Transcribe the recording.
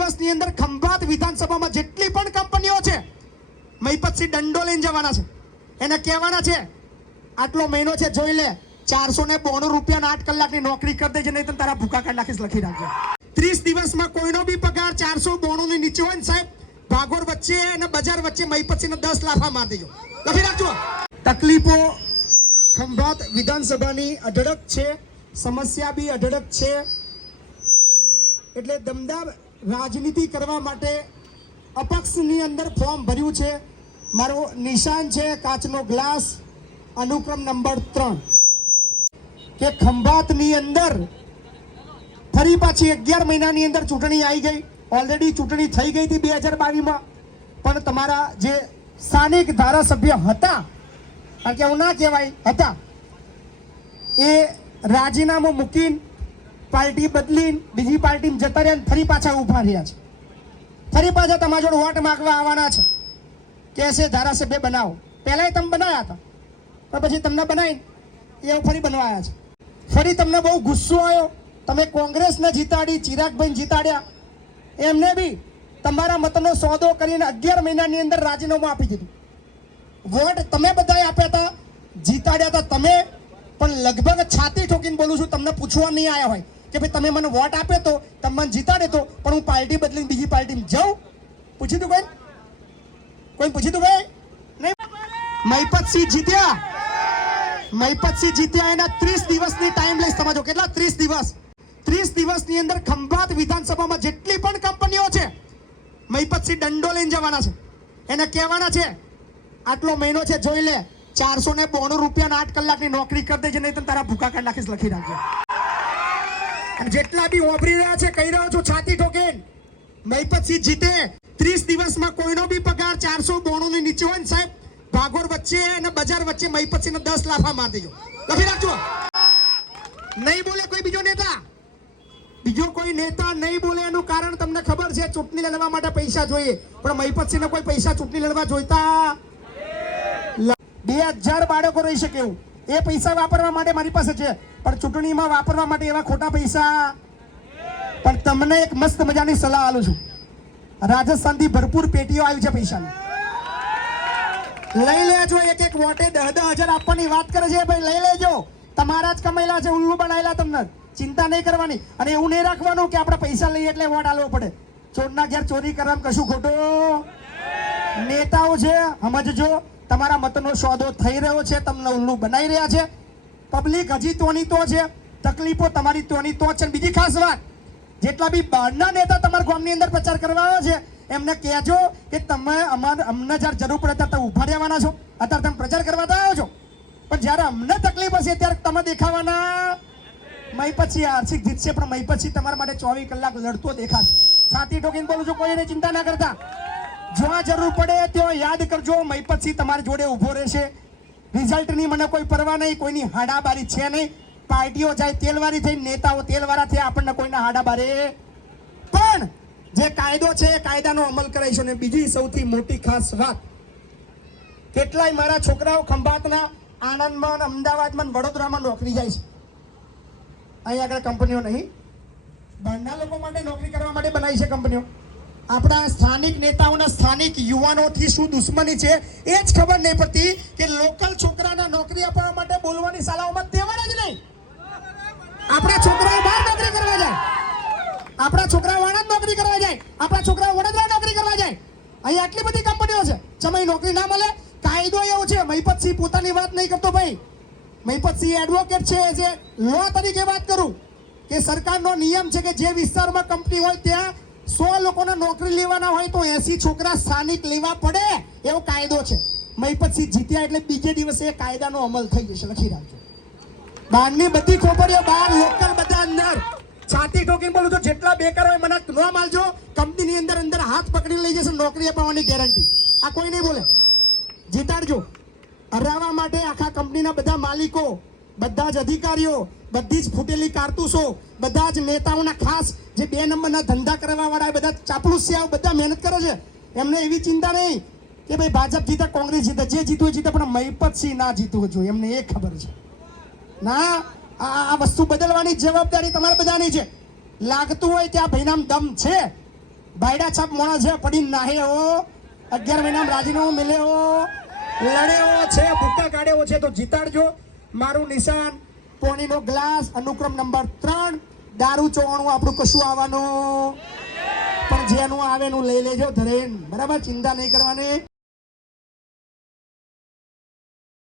દિવસની અંદર ખંભાત વિધાનસભામાં જેટલી પણ કંપનીઓ છે, મહિપતસિંહ દંડો લઈને જવાના છે. એને કહેવાના છે, આટલો મહિનો છે, જોઈ લે, ચારસો ને બોણું રૂપિયા આઠ કલાકની નોકરી કરી દેજે, નહીં તારા ભૂકા કાઢ નાખીશ, લખી રાખજો ત્રીસ દિવસમાં કોઈનો બી પગાર ચારસો બોણું ની નીચે હોય ને સાહેબ ભાગોળ વચ્ચે અને બજાર વચ્ચે મહિપતસિંહ દસ લાફા માર દેજો લખી રાખજો તકલીફો, ખંભાત વિધાનસભાની અઢળક છે, સમસ્યા બી અઢળક છે. એટલે દમદાર રાજનીતિ કરવા માટે અપક્ષની અંદર ફોર્મ ભર્યું છે. મારો નિશાન છે કાચનો ગ્લાસ, અનુક્રમ નંબર ત્રણ. કે ખંભાતની અંદર ફરી પાછી અગિયાર મહિનાની અંદર ચૂંટણી આવી ગઈ. ઓલરેડી ચૂંટણી થઈ ગઈ હતી બે હજાર બાવીસમાં. પણ તમારા જે સ્થાનિક ધારાસભ્ય હતા કારણ કે એવું ના કહેવાય, હતા, એ રાજીનામું મૂકીને પાર્ટી બદલીને બીજી પાર્ટીમાં જતા રહ્યા ફરી પાછા ઊભા રહ્યા છે. ફરી પાછા તમારા જોડે વોટ માગવા આવવાના છે. કે છે ધારાસભ્ય બનાવો. પહેલાંય તમે બનાવ્યા હતા. પણ પછી તમને બનાવીને એ ફરી બનવાયા છે. ફરી તમને બહુ ગુસ્સો આવ્યો. તમે કોંગ્રેસને જીતાડી ચિરાગભાઈ જીતાડ્યા. એમને બી તમારા મતનો સોદો કરીને અગિયાર મહિનાની અંદર રાજીનામું આપી દીધું. વોટ તમે બધાએ આપ્યા હતા, જીતાડ્યા હતા તમે. પણ લગભગ છાતી ઠોકીને બોલું છું, તમને પૂછવા નહીં આવ્યા હોય. કે ભાઈ તમે મને વોટ આપ્યો તો, તમે મને જીતાડે તો, પણ હું પાર્ટી બદલીને બીજી પાર્ટીમાં જાઉં? પૂછી તું કોઈ? કોઈ પૂછી તું ભાઈ નહીં? મહિપતસિંહ જીત્યા? મહિપતસિંહ જીત્યા એના ત્રીસ દિવસની ટાઈમ લઈશ સમજો કેટલા ત્રીસ દિવસ? ત્રીસ દિવસની અંદર ખંભાત વિધાનસભામાં જેટલી પણ કંપનીઓ છે મહિપતસિંહ દંડો લઈને જવાના છે. એને કહેવાના છે, આટલો મહિનો છે, જોઈ લે. ચારસો ને બોણું રૂપિયા આઠ કલાકની નોકરી કરી દેજે, નહીં તો તારા ભૂકા કાઢ નાખીશ, લખી રાખજો જેટલા બી વાપરી રહ્યા છે, કહી રહ્યો છું, છાતી ઠોકેન. મહિપતસિંહ જીતે. ત્રીસ દિવસમાં કોઈનો બી પગાર ચારસો બોણું ની નીચે હોય ને સાહેબ, ભાગોર વચ્ચે અને બજાર વચ્ચે મહિપતસિંહ દસ લાફા માર દેજો. લખી રાખજો. નહીં બોલે કોઈ બીજો નેતા. બીજો કોઈ નેતા નહીં બોલે એનું કારણ તમને ખબર છે, ચૂંટણી લડવા માટે પૈસા જોઈએ. પણ મહિપતસિંહને કોઈ પૈસા ચૂંટણી લડવા જોઈતા બે હજાર બાળકો રહી શકે એવું. એ પૈસા વાપરવા માટે મારી પાસે છે. પણ ચૂંટણીમાં વાપરવા માટે એવા ખોટા પૈસા. પણ તમને એક મસ્ત મજાની સલાહ આલું છું. રાજસ્થાનથી ભરપૂર પેટીઓ આવી છે પૈસાની. લઈ લેજો એક એક વોટે દહ દહ હજાર આપવાની વાત કરે છે. ભાઈ, લઈ લેજો. તમારા જ કમાયેલા છે, ઉલ્લુ બનાવેલા તમને. ચિંતા નહીં કરવાની. અને એવું નહીં રાખવાનું કે આપણે પૈસા લઈએ એટલે વોટ આલવો પડે. ચોરના ઘેર ચોરી કરવામાં કશું ખોટું? નેતાઓ છે, સમજજો. તમારા મતનો સોદો થઈ રહ્યો છે, તમને ઉલ્લુ બનાવી રહ્યા છે. પબ્લિક હજી તોની તો છે, તકલીફો તમારી તોની તો છે. બીજી ખાસ વાત, જેટલા બી બહારના નેતા તમારા ગામની અંદર પ્રચાર કરવા આવ્યા છે, એમને કહેજો કે તમે અમારે અમને જ્યારે જરૂર પડે ત્યારે ઊભા રહેવાના છો. અત્યારે તમે પ્રચાર કરવા તો આવ્યો છો. પણ જ્યારે અમને તકલીફ હશે ત્યારે તમે દેખાવાના. મય પછી આર્થિક જીતશે પણ મય પછી તમારા માટે ચોવીસ કલાક લડતો દેખાશે. છાતી ઠોકીને બોલું છું, કોઈને ચિંતા ના કરતા. જ્યાં જરૂર પડે ત્યાં યાદ કરજો. પછી તમારી જોડે ઊભો રહેશે. રિઝલ્ટની મને કોઈ પરવા નહીં, કોઈની હાડાબારી છે નહીં. પાર્ટીઓ જાય તેલવારી થઈ, નેતાઓ તેલવાળા થયા, આપણને કોઈના હાડાબારે પણ જે કાયદો છે એ કાયદાનો અમલ કરાઈશું અને બીજી સૌથી મોટી ખાસ વાત, કેટલાય મારા છોકરાઓ ખંભાતના આણંદમાં અમદાવાદમાં વડોદરામાં નોકરી જાય છે. અહીં આગળ કંપનીઓ નહીં. બહારના લોકો માટે નોકરી કરવા માટે બનાવી છે કંપનીઓ. આપણા સ્થાનિક નેતાઓના સ્થાનિક યુવાનોથી શું દુશ્મની છે એ જ ખબર નહીં પડતી કે લોકલ છોકરાના નોકરી આપવા માટે બોલવાની શાળાઓમાં તેવાના જ નહીં. આપણા છોકરાઓ બહાર નોકરી કરવા જાય. આપણા છોકરાઓ વાણંદ નોકરી કરવા જાય. આપણા છોકરાઓ વડોદરા નોકરી કરવા જાય. અહીં આટલી બધી કંપનીઓ છે. ચમય નોકરી ના મળે, કાયદો એવો છે, મહિપતસિંહ પોતાની વાત નહીં કરતો ભાઈ. મહિપતસિંહ એડવોકેટ છે જે લો તરીકે વાત કરું કે સરકારનો નિયમ છે કે જે વિસ્તારમાં કંપની હોય ત્યાં સો લોકોને નોકરી લેવાના હોય તો એસી છોકરા સ્થાનિક લેવા પડે એવો કાયદો છે. મહીપતસિંહ જીત્યા એટલે બીજે દિવસે એ કાયદાનો અમલ થઈ જશે, લખી રાખજો. બહારની બધી ખોપરીઓ બહાર લોકલ બધા અંદર. છાતી ઠોકીને બોલું તો જેટલા બેકાર હોય મને ન માલજો. કંપનીની અંદર અંદર હાથ પકડી લઈ જશે, નોકરી અપાવવાની ગેરંટી આ કોઈ નહીં બોલે. જીતાડજો. હરાવવા માટે આખા કંપનીના બધા માલિકો બધા જ અધિકારીઓ, બધી જ ફૂટેલી કારતૂસો, બધા જ નેતાઓના ખાસ જે બે નંબરના ધંધા કરવા વાળા બધા ચાપલુસિયાઓ બધા મહેનત કરે છે. એમને એવી ચિંતા નહીં કે ભાઈ ભાજપ જીતે, કોંગ્રેસ જીતે, જે જીતવું જીતે, પણ મહિપતસિંહ ના જીતવું જોઈએ એમને એ ખબર છે. ના, આ આ વસ્તુ બદલવાની જવાબદારી તમારે બધાની છે. લાગતું હોય કે આ ભાઈનામ દમ છે. ભાઈડા છાપ મોણા છે પડી નાહે હો. અગિયાર મહિનામાં રાજીનામું મિલે હો. લડેવો છે ભૂક્કા કાઢેવો છે, તો જીતાડજો. મારું નિશાન પોણીનો ગ્લાસ, અનુક્રમ નંબર ત્રણ, દારૂ ચોવાણું આપણું કશું આવવાનું? પણ જેનું આવે એનું લઈ લેજો ધરેન. બરાબર? ચિંતા નહીં કરવાની.